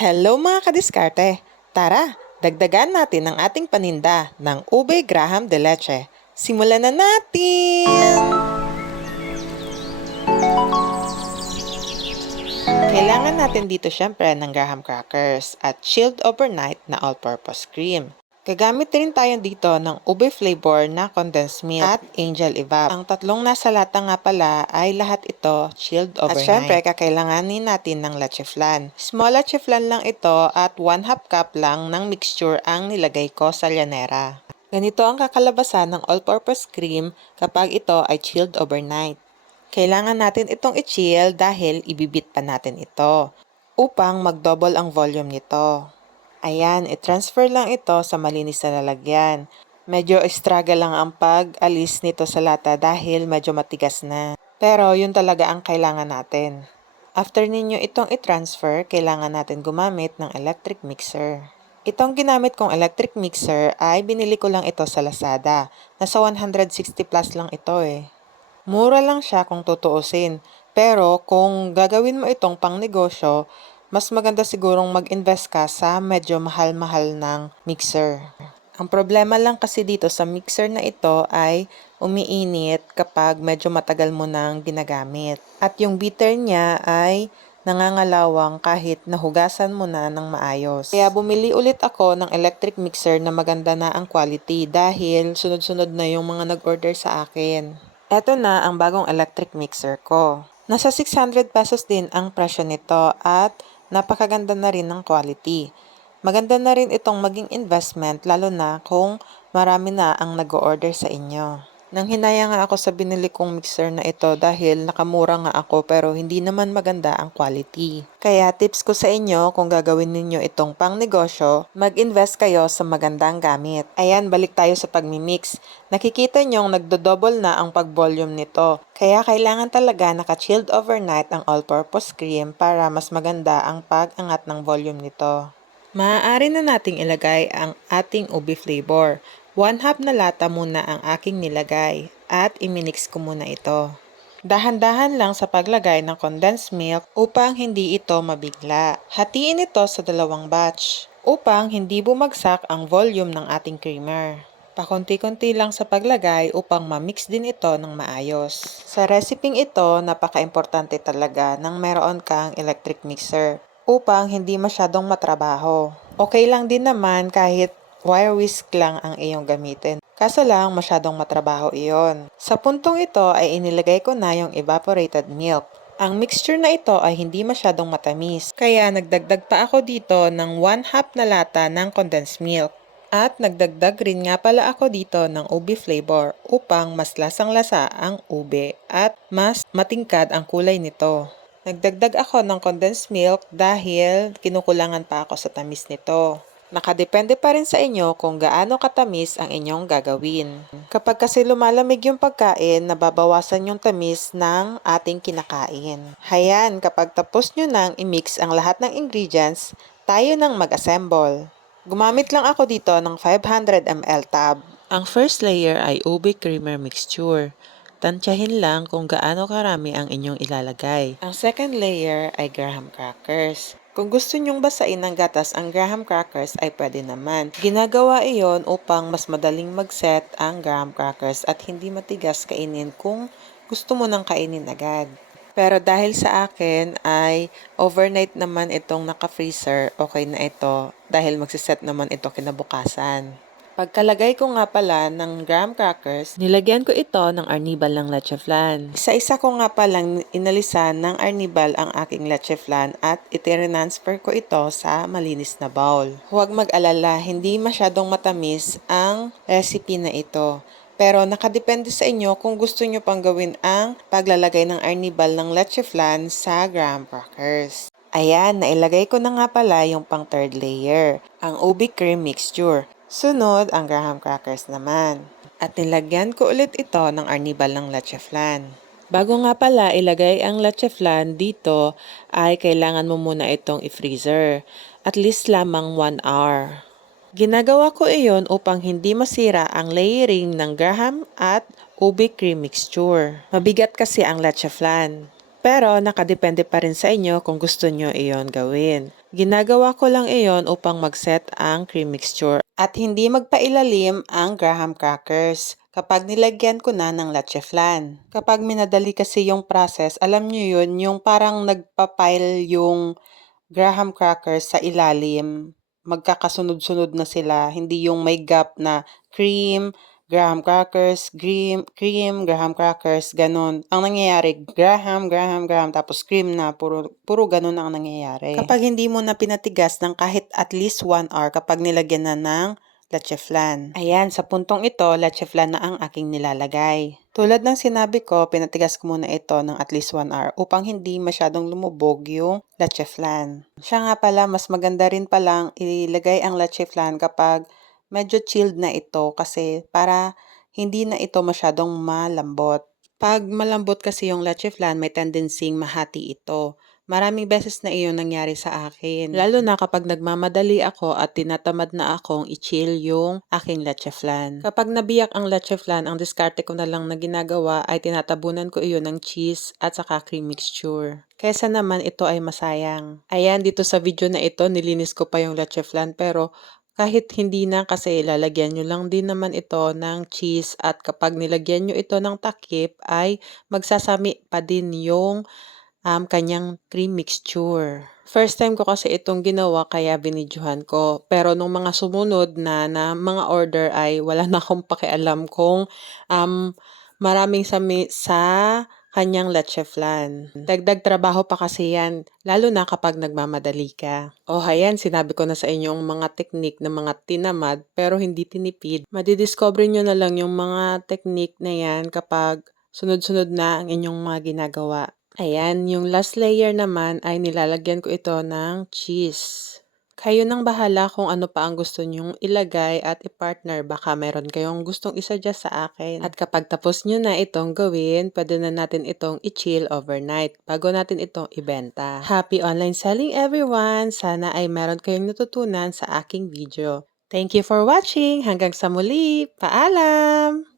Hello mga kadiskarte! Tara, dagdagan natin ang ating paninda ng ube graham de leche. Simulan na natin! Kailangan natin dito syempre ng graham crackers at chilled overnight na all-purpose cream. Gagamit rin tayo dito ng ube flavor na condensed milk at angel evap. Ang tatlong nasa lata nga pala ay lahat ito chilled overnight. At syempre, kakailanganin natin ng leche flan. Small leche flan lang ito at 1/2 cup lang ng mixture ang nilagay ko sa llanera. Ganito ang kakalabasan ng all-purpose cream kapag ito ay chilled overnight. Kailangan natin itong i-chill dahil ibibit pa natin ito upang mag-double ang volume nito. Ayan, i-transfer lang ito sa malinis na lalagyan. Medyo struggle lang ang pag-alis nito sa lata dahil medyo matigas na. Pero yun talaga ang kailangan natin. After ninyo itong i-transfer, kailangan natin gumamit ng electric mixer. Itong ginamit kong electric mixer ay binili ko lang ito sa Lazada. Nasa 160 plus lang ito eh. Mura lang siya kung tutuusin. Pero kung gagawin mo itong pang negosyo, mas maganda sigurong mag-invest ka sa medyo mahal-mahal ng mixer. Ang problema lang kasi dito sa mixer na ito ay umiinit kapag medyo matagal mo nang ginagamit. At yung beater niya ay nangangalawang kahit nahugasan mo na ng maayos. Kaya bumili ulit ako ng electric mixer na maganda na ang quality dahil sunod-sunod na yung mga nag-order sa akin. Eto na ang bagong electric mixer ko. Nasa 600 pesos din ang presyo nito at napakaganda na rin ng quality. Maganda na rin itong maging investment lalo na kung marami na ang nag-order sa inyo. Nang hinaya nga ako sa binili kong mixer na ito dahil nakamura nga ako pero hindi naman maganda ang quality. Kaya tips ko sa inyo kung gagawin ninyo itong pang negosyo, mag-invest kayo sa magandang gamit. Ayan, balik tayo sa pagmimix. Nakikita nyong nagdo-double na ang pag-volume nito. Kaya kailangan talaga naka-chilled overnight ang all-purpose cream para mas maganda ang pag-angat ng volume nito. Maaari na nating ilagay ang ating ube flavor. 1/2 na lata muna ang aking nilagay at iminix ko muna ito. Dahan-dahan lang sa paglagay ng condensed milk upang hindi ito mabigla. Hatiin ito sa dalawang batch upang hindi bumagsak ang volume ng ating creamer. Pakunti-kunti lang sa paglagay upang ma-mix din ito ng maayos. Sa reseping ito, napaka-importante talaga nang meron kang electric mixer upang hindi masyadong matrabaho. Okay lang din naman kahit wire whisk lang ang iyong gamitin. Kaso lang masyadong matrabaho iyon. Sa puntong ito ay inilagay ko na yung evaporated milk. Ang mixture na ito ay hindi masyadong matamis, kaya nagdagdag pa ako dito ng 1/2 na lata ng condensed milk. At nagdagdag rin nga pala ako dito ng ube flavor upang mas lasang-lasa ang ube at mas matingkad ang kulay nito. Nagdagdag ako ng condensed milk dahil kinukulangan pa ako sa tamis nito. Nakadepende pa rin sa inyo kung gaano katamis ang inyong gagawin. Kapag kasi lumalamig yung pagkain, nababawasan yung tamis ng ating kinakain. Hayan, kapag tapos nyo nang i-mix ang lahat ng ingredients, tayo nang mag-assemble. Gumamit lang ako dito ng 500 ml tub. Ang first layer ay ube creamer mixture. Tansyahin lang kung gaano karami ang inyong ilalagay. Ang second layer ay graham crackers. Kung gusto nyong basain ng gatas ang graham crackers ay pwede naman. Ginagawa iyon upang mas madaling mag-set ang graham crackers at hindi matigas kainin kung gusto mo nang kainin agad. Pero dahil sa akin ay overnight naman itong naka-freezer, okay na ito dahil magsiset naman ito kinabukasan. Pagkalagay ko nga pala ng graham crackers, nilagyan ko ito ng arnibal ng leche flan. Isa-isa ko nga palang inalisan ng arnibal ang aking leche flan at itinransfer ko ito sa malinis na bowl. Huwag mag-alala, hindi masyadong matamis ang recipe na ito. Pero nakadepende sa inyo kung gusto nyo pang gawin ang paglalagay ng arnibal ng leche flan sa graham crackers. Ayan, nailagay ko na nga pala yung pang third layer, ang ube cream mixture. Sunod, ang graham crackers naman. At nilagyan ko ulit ito ng arnibal ng leche flan. Bago nga pala ilagay ang leche flan dito, ay kailangan mo muna itong i-freezer. At least lamang 1 hour. Ginagawa ko iyon upang hindi masira ang layering ng graham at ube cream mixture. Mabigat kasi ang leche flan. Pero nakadepende pa rin sa inyo kung gusto nyo iyon gawin. Ginagawa ko lang iyon upang mag-set ang cream mixture at hindi magpailalim ang graham crackers kapag nilagyan ko na ng leche flan. Kapag minadali kasi yung process, alam nyo yun, yung parang nagpapile yung graham crackers sa ilalim. Magkakasunod-sunod na sila, hindi yung may gap na cream, graham crackers, graham crackers, ganun. Ang nangyayari, graham, tapos cream na, puro ganun ang nangyayari. Kapag hindi mo na pinatigas ng kahit at least 1 hour kapag nilagyan na ng leche flan. Ayan, sa puntong ito, leche flan na ang aking nilalagay. Tulad ng sinabi ko, pinatigas ko muna ito ng at least 1 hour upang hindi masyadong lumubog yung leche flan. Siya nga pala, mas maganda rin palang ilagay ang leche flan kapag medyo chilled na ito kasi para hindi na ito masyadong malambot. Pag malambot kasi yung leche flan, may tendency mahati ito. Maraming beses na iyon nangyari sa akin. Lalo na kapag nagmamadali ako at tinatamad na akong i-chill yung aking leche flan. Kapag nabiyak ang leche flan, ang diskarte ko na lang na ginagawa ay tinatabunan ko iyon ng cheese at saka cream mixture. Kesa naman ito ay masayang. Ayan, dito sa video na ito, nilinis ko pa yung leche flan pero kahit hindi na kasi lalagyan nyo lang din naman ito ng cheese at kapag nilagyan nyo ito ng takip ay magsasami pa din yung kanyang cream mixture. First time ko kasi itong ginawa kaya binidyohan ko. Pero nung mga sumunod na mga order ay wala na akong pakialam kung maraming sami sa kanyang leche flan. Dagdag trabaho pa kasi yan, lalo na kapag nagmamadali ka. O ayan, sinabi ko na sa inyo ang mga teknik ng mga tinamad pero hindi tinipid. Madidiscover nyo na lang yung mga teknik na yan kapag sunod-sunod na ang inyong mga ginagawa. Ayan, yung last layer naman ay nilalagyan ko ito ng cheese. Kayo nang bahala kung ano pa ang gusto nyong ilagay at i-partner. Baka meron kayong gustong isa-suggest sa akin. At kapag tapos nyo na itong gawin, pwede na natin itong i-chill overnight bago natin itong ibenta. Happy online selling everyone! Sana ay meron kayong natutunan sa aking video. Thank you for watching! Hanggang sa muli! Paalam!